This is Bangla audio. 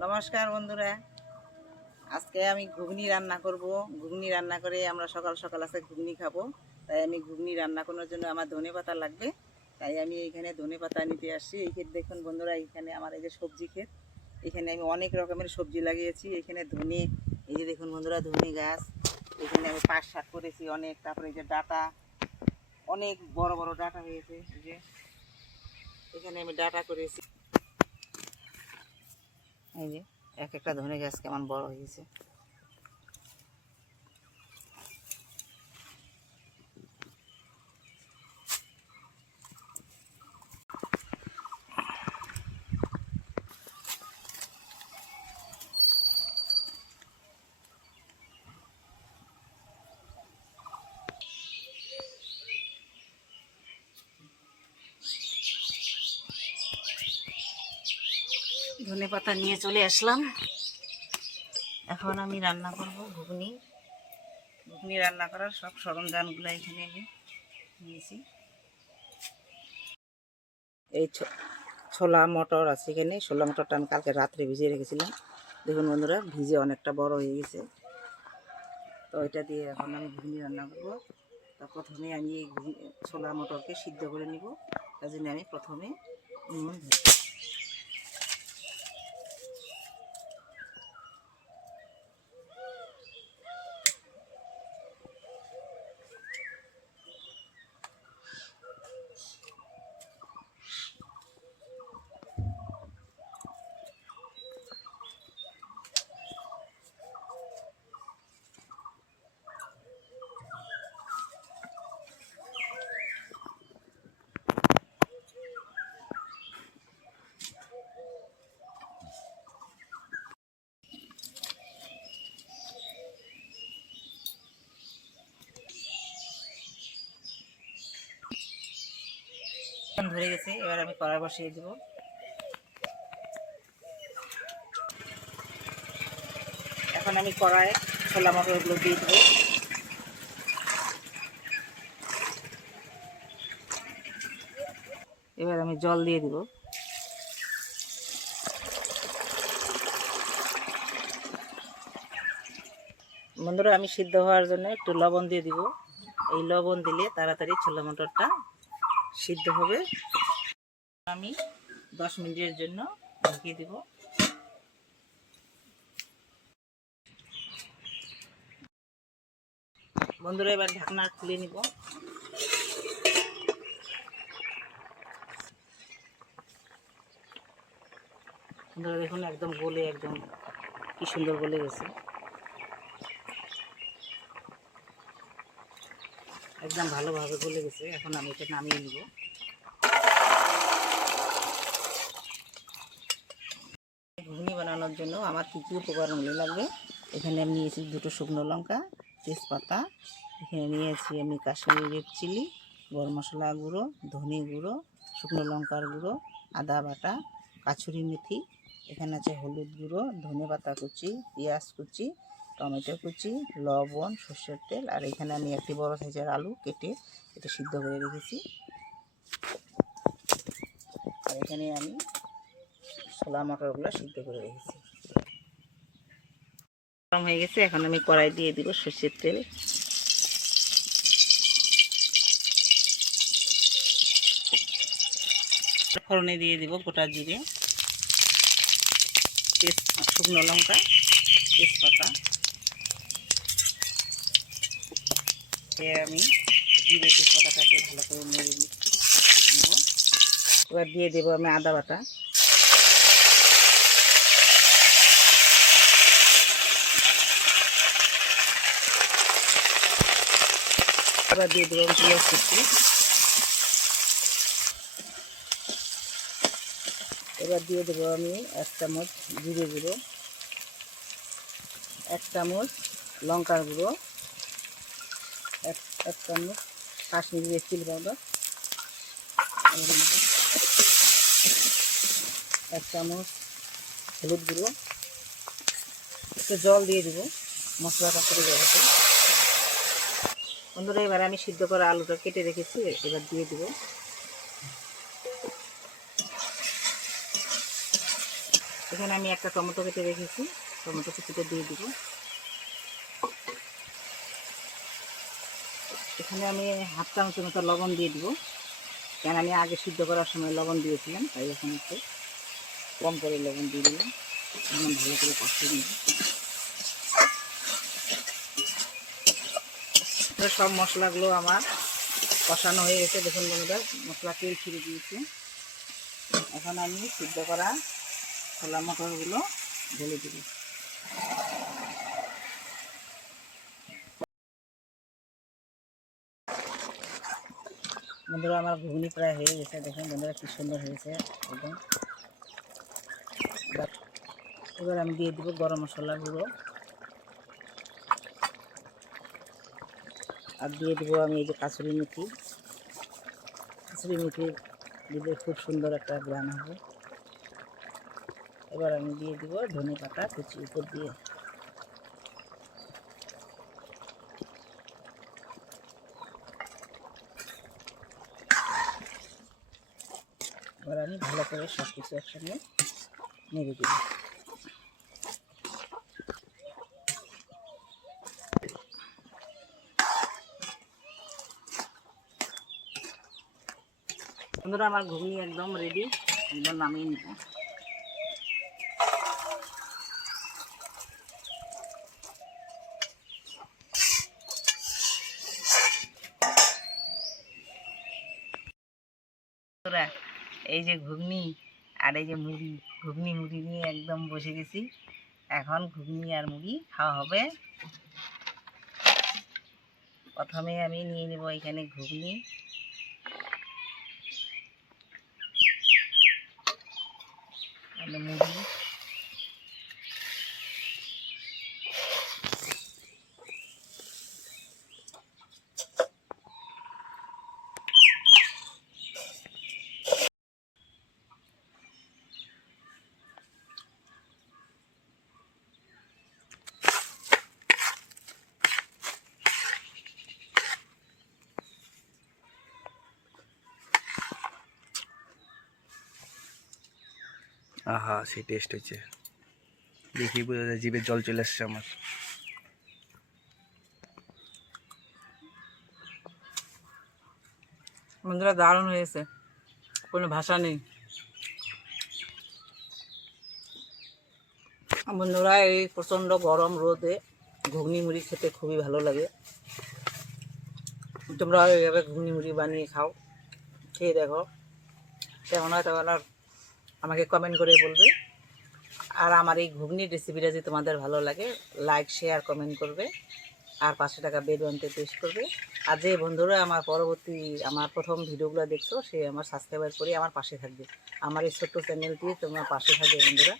নমস্কার বন্ধুরা, আজকে আমি ঘুগনি রান্না করব। ঘুগনি রান্না করে আমরা সকাল সকাল আজকে ঘুগনি খাবো। তাই আমি ঘুগনি রান্না করার জন্য আমার ধনেপাতা লাগবে। তাই আমি এইখানে ধনেপাতা নিতে আসছি। এই ক্ষেত দেখুন বন্ধুরা, এইখানে আমার এই যে সবজি ক্ষেত, এখানে আমি অনেক রকমের সবজি লাগিয়েছি। এখানে ধনে, এই যে দেখুন বন্ধুরা, ধনে গাছ। এখানে আমি পাট শাক করেছি অনেক। তারপরে এই যে ডাঁটা, অনেক বড় বড় ডাঁটা হয়েছে। এই যে এখানে আমি ডাঁটা করেছি। এই যে এক একটা ধনে গাছ কেমন বড় হয়েছে। ধনেপাতা নিয়ে চলে আসলাম। এখন আমি রান্না করব ঘুগনি। ঘুগনি রান্না করার সব সরঞ্জামগুলো এখানে আমি নিয়েছি। এই ছোলা মটর আছে এখানে। ছোলা মটরটা আমি কালকে রাত্রে ভিজিয়ে রেখেছিলাম। দেখুন বন্ধুরা, ভিজে অনেকটা বড় হয়ে গেছে। তো এটা দিয়ে এখন আমি ঘুগনি রান্না করব। তো প্রথমে আমি এই ছোলা মটরকে সিদ্ধ করে নিব। তার জন্য আমি প্রথমে নুন দিই। ধরে গেছে, এবার আমি কড়াই বসিয়ে দেব। এখন আমি কড়াইয়ে ছোলা মটরগুলো দিয়ে দেবো। এবার আমি জল দিয়ে দেব। বন্ধুরা, আমি সিদ্ধ হওয়ার জন্য একটু লবণ দিয়ে দিব। এই লবণ দিলে তাড়াতাড়ি ছোলা মটরটা সিদ্ধ হবে। আমি 10 মিনিটের জন্য ঢেকে দেব। বন্ধুরা, এবার ঢাকনা খুলে নিব। বন্ধুরা দেখুন, একদম গলে, একদম কি সুন্দর গলে গেছে। একদম ভালোভাবে গলে গেছে। এখন আমি এটা নামিয়ে নিব। ঘুগনি বানানোর জন্য আমার কী কী উপকরণগুলো লাগবে, এখানে আমি নিয়েছি 2টো শুকনো লঙ্কা, তেজপাতা, এখানে নিয়েছি আমি কাশ্মীরি রেড চিলি, গরম মশলা গুঁড়ো, ধনে গুঁড়ো, শুকনো লঙ্কার গুঁড়ো, আদা বাটা, কাছুরি মেথি, এখানে আছে হলুদ গুঁড়ো, ধনে পাতা কুচি, পেঁয়াজ কুচি, টমেটো কুচি, লবণ, সর্ষের তেল, আর এখানে আমি একটি বড় সাইজের আলু কেটে এটা সিদ্ধ করে রেখেছি। আর এখানে আমি ছোলা মটরগুলো সিদ্ধ করে রেখেছি। গরম হয়ে গেছে, এখন আমি কড়াই দিয়ে দিব সর্ষের তেল। ফোড়নে দিয়ে দিব গোটা জিরে, শুকনো লঙ্কা, তেজপাতা। আমি জিরে তেজপাতাটাকে ভালো করে নেড়ে নেব। এবার দিয়ে দেবো আমি আদা বাটা। এবার দিয়ে দেবো পেঁয়াজ কুচি। এবার দিয়ে দেবো আমি 1 চামচ জিরে গুঁড়ো, 1 চামচ লঙ্কার গুঁড়ো, 1 চামচ কাশ্মীরি রেড চিলি পাউডার, 1 চামচ হলুদ গুঁড়ো। একটু জল দিয়ে দেবো, মশলাটা করে যাবে। বন্ধুরা, এবার আমি সিদ্ধ করা আলুটা কেটে রেখেছি, এবার দিয়ে দেবো। এখানে আমি একটা টমেটো কেটে রেখেছি, টমেটো কুচিটা দিয়ে দিব। এখানে আমি হাফ চামচের মতো লবণ দিয়ে দিব, কেন আমি আগে সিদ্ধ করার সময় লবণ দিয়েছিলাম, তাই এখন একটু কম করে লবণ দিয়ে দিলাম। এখন ভালো করে কষিয়ে নিব। সব মশলাগুলো আমার কষানো হয়ে গেছে। দেখুন বন্ধুরা, মশলা তেল ছিঁড়ে দিয়েছে। এখন আমি সিদ্ধ করা ছোলা মটরগুলো ঢেলে দিব। বন্ধুরা, আমার ঘুগনি প্রায় হয়ে গেছে। দেখুন বন্ধুরা, কি সুন্দর হয়েছে একদম। এবার আমি দিয়ে দিব গরম মশলা গুঁড়ো, আর দিয়ে দিব আমি এই যে কাসুরি মেথি। কাসুরি মেথি দিলে খুব সুন্দর একটা গ্রান হবে। এবার আমি দিয়ে দিব ধনে পাতা কুচি উপর দিয়ে। এবার আমি ভালো করে সব কিছু একসঙ্গে নেড়ে দিব। বন্ধুরা, আমার ঘুগনি একদম রেডি, একদম নামিয়ে নিব। এই যে ঘুগনি আর এই যে মুড়ি, ঘুগনি মুড়ি নিয়ে একদম বসে গেছি। এখন ঘুগনি আর মুড়ি খাওয়া হবে। প্রথমে আমি নিয়ে নেব এখানে ঘুগনি, মুড়ি। আহা, সেই টেস্ট হচ্ছে, দেখি বোঝা যায়, জিভে জল চলে আসছে আমার। বন্ধুরা, দারুণ হয়েছে, কোনো ভাষা নেই। বন্ধুরা, এই প্রচণ্ড গরম রোদে ঘুগনি মুড়ি খেতে খুবই ভালো লাগে। তোমরা এইভাবে ঘুগনি মুড়ি বানিয়ে খাও, খেয়ে দেখো কেমন হয়, তখন আর আমাকে কমেন্ট করে বলবে। আর আমার এই ঘুগনির রেসিপিটা যদি তোমাদের ভালো লাগে, লাইক শেয়ার কমেন্ট করবে, আর 500 টাকা বেল বানতে পেস্ট করবে। আর যে বন্ধুরা আমার পরবর্তী আমার প্রথম ভিডিওগুলো দেখছো, সে আমার সাবস্ক্রাইবার করে আমার পাশে থাকবে। আমার এই ছোট্ট চ্যানেলটি তোমার পাশে থাকবে বন্ধুরা।